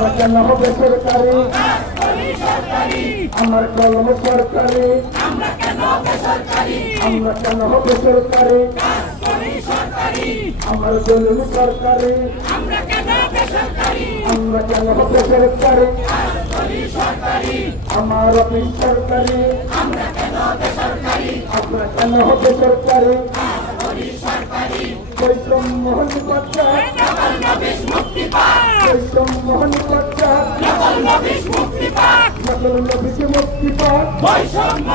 আমরা কেন হবে সরকারি আমার কলম সরকারি আমরা কেন হবে সরকারি আমার দলিল সরকারি আমরা কেন হবে সরকারি আমার অফিস সরকারি আমরা কেন হবে সরকারি বৈষম্য নিপত্তা বৈষম্য নিপত্তা নকল নবিশ মুক্তি পাক বৈষম্য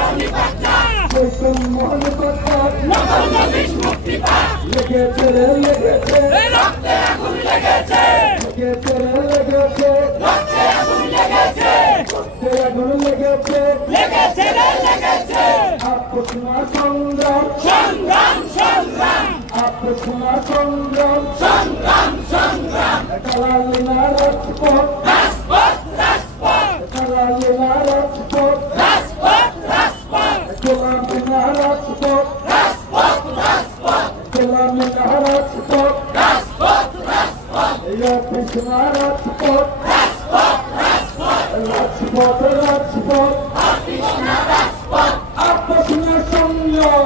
নিপত্তা লেগেছে রক্তে আগুন লেগেছে আপনার সংগ্রাম কালালিনা রাজপথ কালালিনা রাজপথ গোলামিনা রাজপথ গোলামিনা রাজপথ কৃষ্ণা রাজপথ রাজপথ রাজপথ আপনার সংগ্রাম